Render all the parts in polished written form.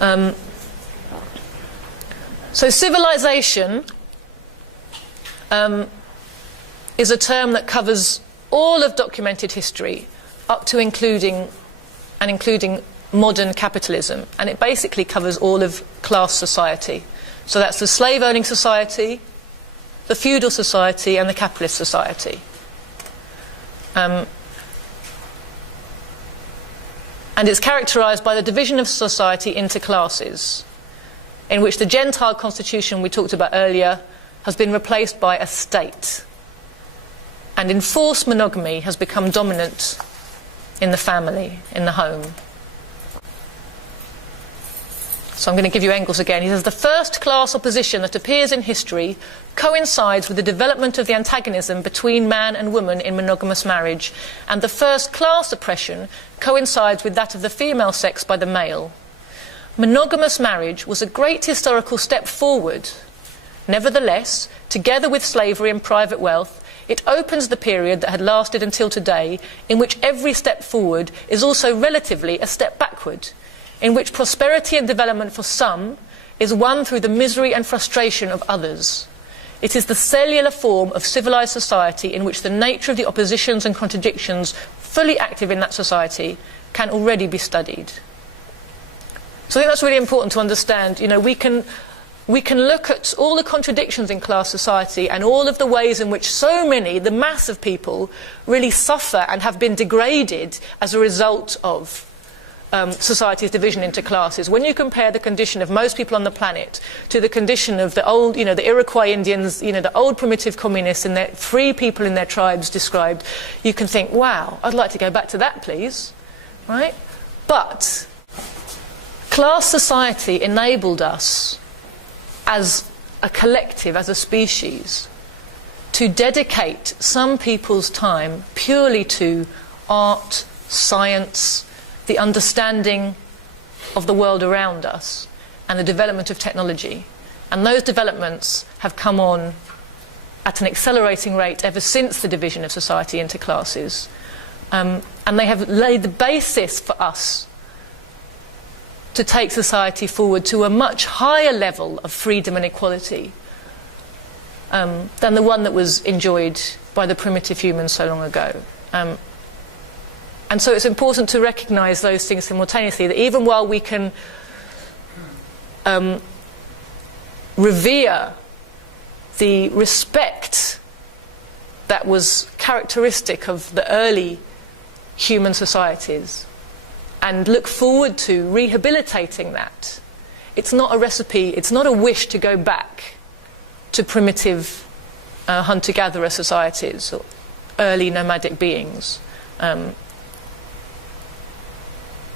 So civilization is a term that covers all of documented history, up to including modern capitalism, and it basically covers all of class society. So that's the slave-owning society, the feudal society, and the capitalist society. And it's characterised by the division of society into classes, in which the Gentile constitution we talked about earlier has been replaced by a state. And enforced monogamy has become dominant in the family, in the home. So I'm going to give you Engels again. He says, the first class opposition that appears in history coincides with the development of the antagonism between man and woman in monogamous marriage, and the first class oppression coincides with that of the female sex by the male. Monogamous marriage was a great historical step forward. Nevertheless, together with slavery and private wealth, it opens the period that had lasted until today, in which every step forward is also relatively a step backward, in which prosperity and development for some is won through the misery and frustration of others. It is the cellular form of civilized society in which the nature of the oppositions and contradictions fully active in that society can already be studied. So I think that's really important to understand. You know, we can look at all the contradictions in class society and all of the ways in which so many, the mass of people, really suffer and have been degraded as a result of society's division into classes. When you compare the condition of most people on the planet to the condition of the old, you know, the Iroquois Indians, you know, the old primitive communists and their free people in their tribes described, you can think, wow, I'd like to go back to that, please. Right? But class society enabled us as a collective, as a species, to dedicate some people's time purely to art, science, the understanding of the world around us, and the development of technology. And those developments have come on at an accelerating rate ever since the division of society into classes. And they have laid the basis for us to take society forward to a much higher level of freedom and equality than the one that was enjoyed by the primitive humans so long ago. And so it's important to recognise those things simultaneously, that even while we can revere the respect that was characteristic of the early human societies and look forward to rehabilitating that, it's not a recipe, it's not a wish to go back to primitive hunter-gatherer societies or early nomadic beings.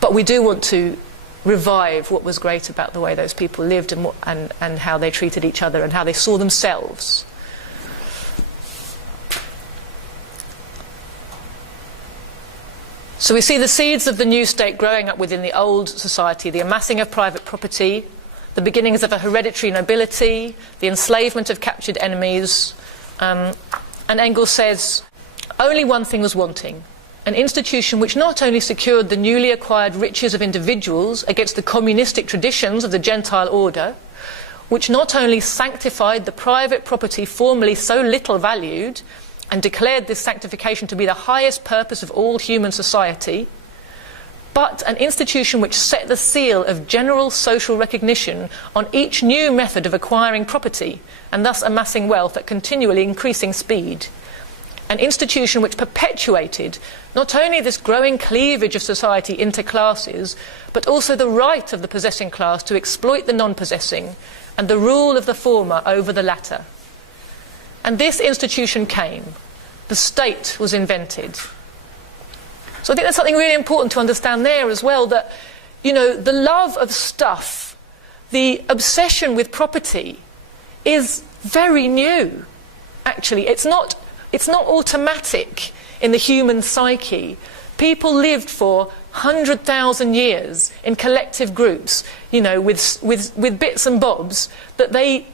But we do want to revive what was great about the way those people lived and how they treated each other and how they saw themselves. So we see the seeds of the new state growing up within the old society, the amassing of private property, the beginnings of a hereditary nobility, the enslavement of captured enemies. And Engels says, only one thing was wanting: an institution which not only secured the newly acquired riches of individuals against the communistic traditions of the Gentile order, which not only sanctified the private property formerly so little valued, and declared this sanctification to be the highest purpose of all human society, but an institution which set the seal of general social recognition on each new method of acquiring property, and thus amassing wealth at continually increasing speed. An institution which perpetuated not only this growing cleavage of society into classes, but also the right of the possessing class to exploit the non-possessing, and the rule of the former over the latter. And this institution came. The state was invented. So I think there's something really important to understand there as well, that, you know, the love of stuff, the obsession with property is very new, actually. It's not automatic in the human psyche. People lived for 100,000 years in collective groups, you know, with bits and bobs that they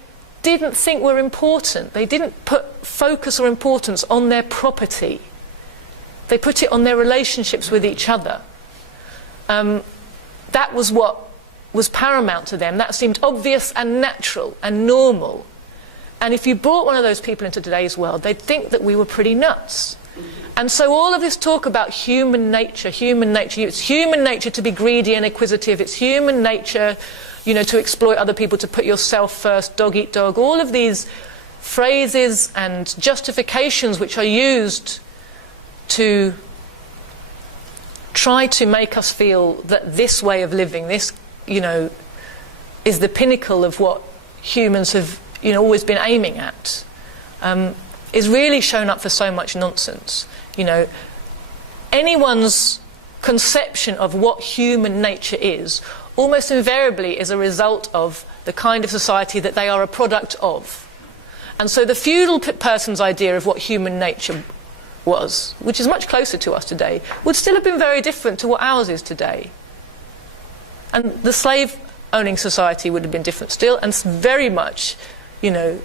didn't think were important. They didn't put focus or importance on their property. They put it on their relationships with each other. That was what was paramount to them. That seemed obvious and natural and normal. And if you brought one of those people into today's world, they'd think that we were pretty nuts. And so all of this talk about human nature, it's human nature to be greedy and acquisitive, it's human nature, you know, to exploit other people, to put yourself first, dog eat dog, all of these phrases and justifications which are used to try to make us feel that this way of living, this, you know, is the pinnacle of what humans have, you know, always been aiming at, is really shown up for so much nonsense. You know, anyone's conception of what human nature is almost invariably is a result of the kind of society that they are a product of. And so the feudal person's idea of what human nature was, which is much closer to us today, would still have been very different to what ours is today. And the slave-owning society would have been different still, and very much, you know,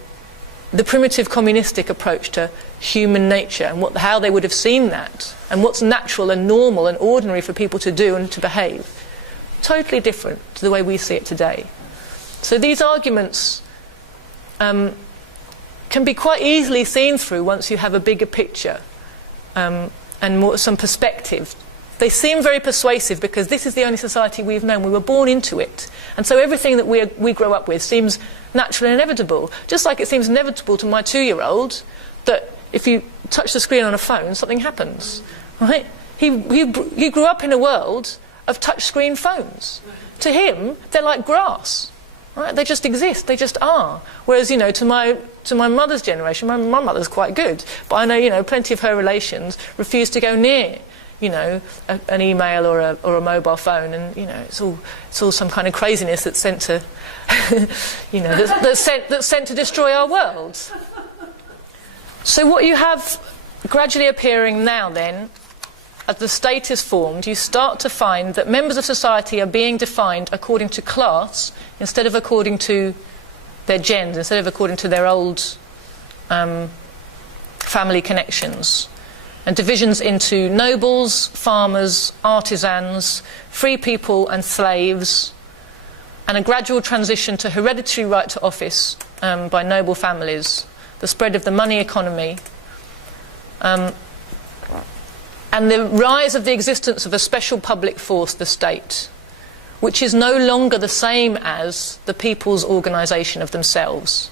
the primitive communistic approach to human nature and how they would have seen that, and what's natural and normal and ordinary for people to do and to behave. Totally different to the way we see it today. So these arguments can be quite easily seen through once you have a bigger picture and some perspective. They seem very persuasive because this is the only society we've known. We were born into it. And so everything that we grow up with seems natural and inevitable. Just like it seems inevitable to my 2-year-old that if you touch the screen on a phone, something happens. Right? He grew up in a world of touch-screen phones. To him, they're like grass. Right? They just exist. They just are. Whereas, you know, to my mother's generation, my mother's quite good. But I know, you know, plenty of her relations refuse to go near, you know, an email or a mobile phone, and you know, it's all some kind of craziness that's sent to, you know, that's sent to destroy our world. So what you have gradually appearing now, then, as the state is formed, you start to find that members of society are being defined according to class instead of according to their gens, instead of according to their old family connections. And divisions into nobles, farmers, artisans, free people and slaves, and a gradual transition to hereditary right to office by noble families, the spread of the money economy, and the rise of the existence of a special public force, the state, which is no longer the same as the people's organisation of themselves.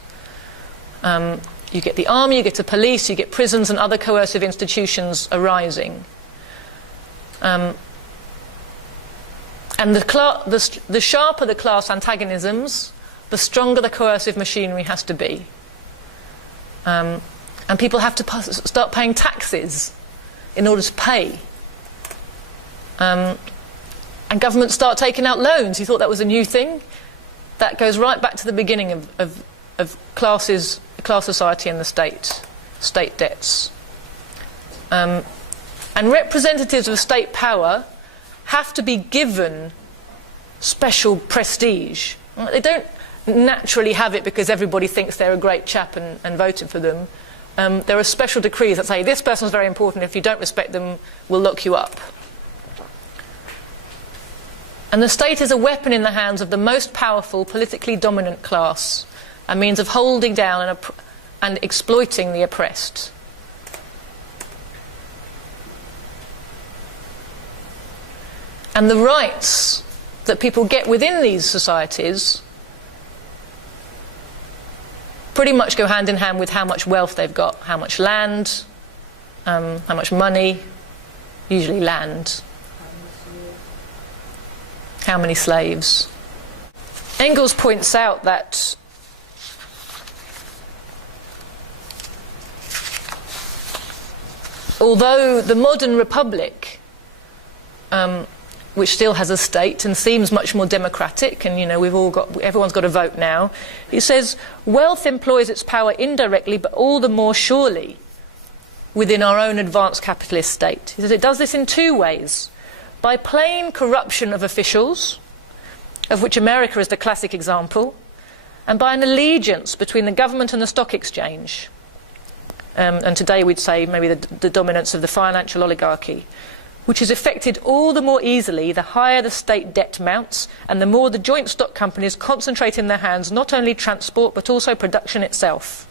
You get the army, you get the police, you get prisons and other coercive institutions arising. And the sharper the class antagonisms, the stronger the coercive machinery has to be. And people have to start paying taxes in order to pay. And governments start taking out loans. You thought that was a new thing? That goes right back to the beginning of class society and the state debts. And representatives of state power have to be given special prestige. They don't naturally have it because everybody thinks they're a great chap and voted for them. There are special decrees that say this person's very important, if you don't respect them, we'll lock you up. And the state is a weapon in the hands of the most powerful, politically dominant class, a means of holding down and exploiting the oppressed. And the rights that people get within these societies pretty much go hand in hand with how much wealth they've got, how much land, how much money, usually land, how many slaves. Engels points out that although the modern republic, which still has a state and seems much more democratic, and you know everyone's got a vote now, he says wealth employs its power indirectly, but all the more surely within our own advanced capitalist state. He says it does this in two ways: by plain corruption of officials, of which America is the classic example, and by an allegiance between the government and the stock exchange. And today we'd say maybe the dominance of the financial oligarchy. which is effected all the more easily the higher the state debt mounts and the more the joint stock companies concentrate in their hands not only transport but also production itself.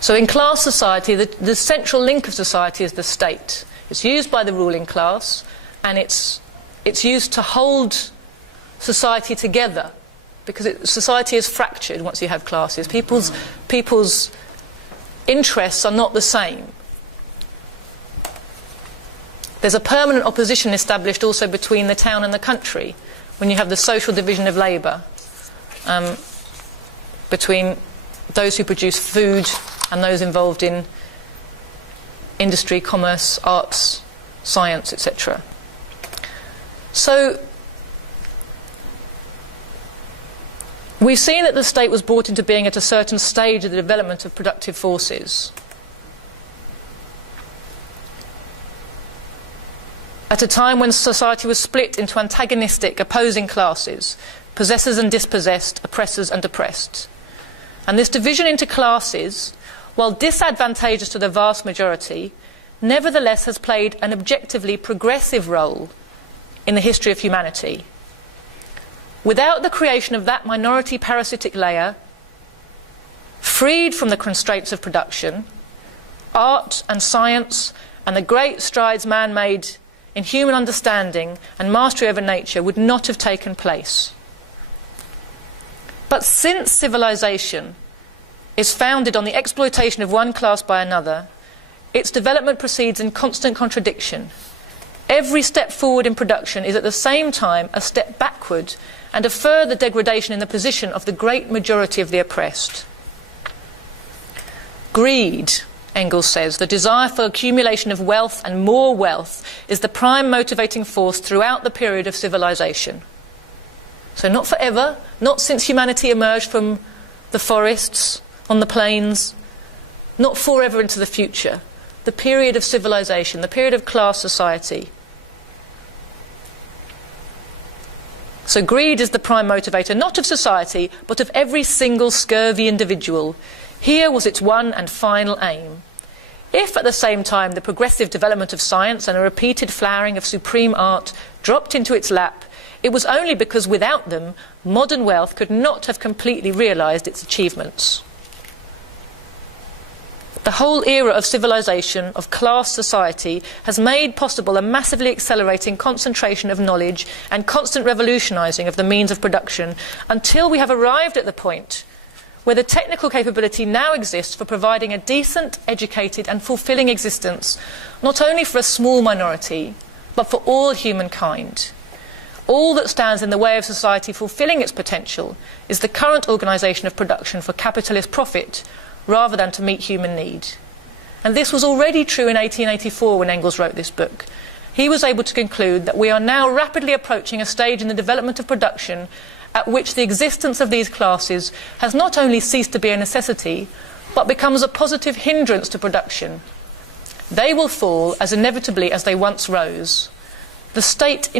So in class society, the central link of society is the state. It's used by the ruling class, and it's used to hold society together, because society is fractured once you have classes. People's interests are not the same. There's a permanent opposition established also between the town and the country when you have the social division of labour between those who produce food and those involved in industry, commerce, arts, science, etc. So we've seen that the state was brought into being at a certain stage of the development of productive forces. At a time when society was split into antagonistic, opposing classes, possessors and dispossessed, oppressors and oppressed. And this division into classes, while disadvantageous to the vast majority, nevertheless has played an objectively progressive role in the history of humanity. Without the creation of that minority parasitic layer, freed from the constraints of production, art and science and the great strides man made in human understanding and mastery over nature would not have taken place. But since civilization is founded on the exploitation of one class by another, its development proceeds in constant contradiction. Every step forward in production is at the same time a step backward and a further degradation in the position of the great majority of the oppressed. Greed, Engels says, the desire for accumulation of wealth and more wealth is the prime motivating force throughout the period of civilization. So not forever, not since humanity emerged from the forests, on the plains, not forever into the future. The period of civilization, the period of class society. So greed is the prime motivator, not of society, but of every single scurvy individual. Here was its one and final aim. If at the same time the progressive development of science and a repeated flowering of supreme art dropped into its lap, it was only because without them modern wealth could not have completely realised its achievements. The whole era of civilization, of class society, has made possible a massively accelerating concentration of knowledge and constant revolutionising of the means of production until we have arrived at the point where the technical capability now exists for providing a decent, educated and fulfilling existence, not only for a small minority, but for all humankind. All that stands in the way of society fulfilling its potential is the current organisation of production for capitalist profit, rather than to meet human need. And this was already true in 1884 when Engels wrote this book. He was able to conclude that we are now rapidly approaching a stage in the development of production at which the existence of these classes has not only ceased to be a necessity, but becomes a positive hindrance to production. They will fall as inevitably as they once rose. The state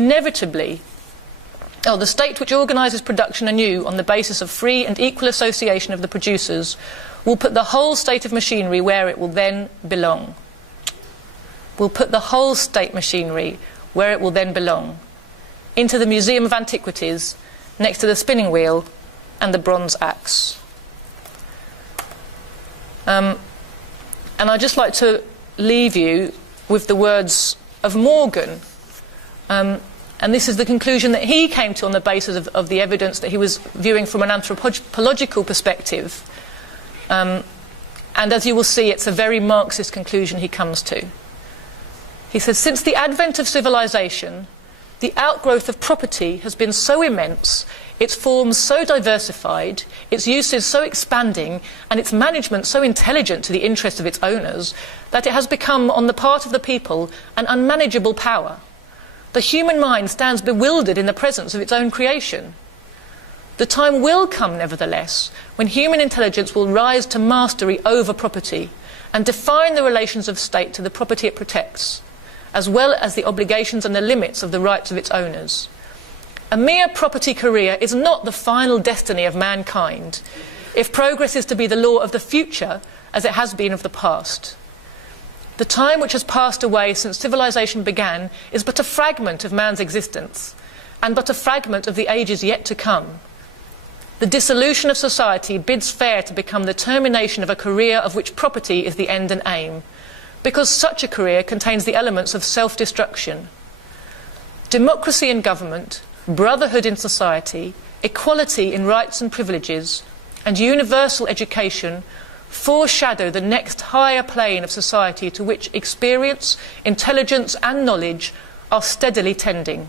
the state which organises production anew on the basis of free and equal association of the producers will put the whole state of machinery where it will then belong. Will put the whole state machinery where it will then belong, into the Museum of Antiquities, next to the spinning wheel and the bronze axe. And I'd just like to leave you with the words of Morgan. And this is the conclusion that he came to on the basis of the evidence that he was viewing from an anthropological perspective. And as you will see, it's a very Marxist conclusion he comes to. He says, since the advent of civilization, the outgrowth of property has been so immense, its forms so diversified, its uses so expanding, and its management so intelligent to the interest of its owners, that it has become, on the part of the people, an unmanageable power. The human mind stands bewildered in the presence of its own creation. The time will come, nevertheless, when human intelligence will rise to mastery over property, and define the relations of state to the property it protects, as well as the obligations and the limits of the rights of its owners. A mere property career is not the final destiny of mankind, if progress is to be the law of the future as it has been of the past. The time which has passed away since civilization began is but a fragment of man's existence, and but a fragment of the ages yet to come. The dissolution of society bids fair to become the termination of a career of which property is the end and aim, because such a career contains the elements of self-destruction. Democracy in government, brotherhood in society, equality in rights and privileges, and universal education foreshadow the next higher plane of society to which experience, intelligence and knowledge are steadily tending.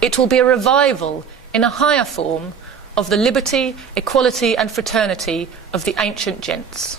It will be a revival in a higher form of the liberty, equality and fraternity of the ancient gents.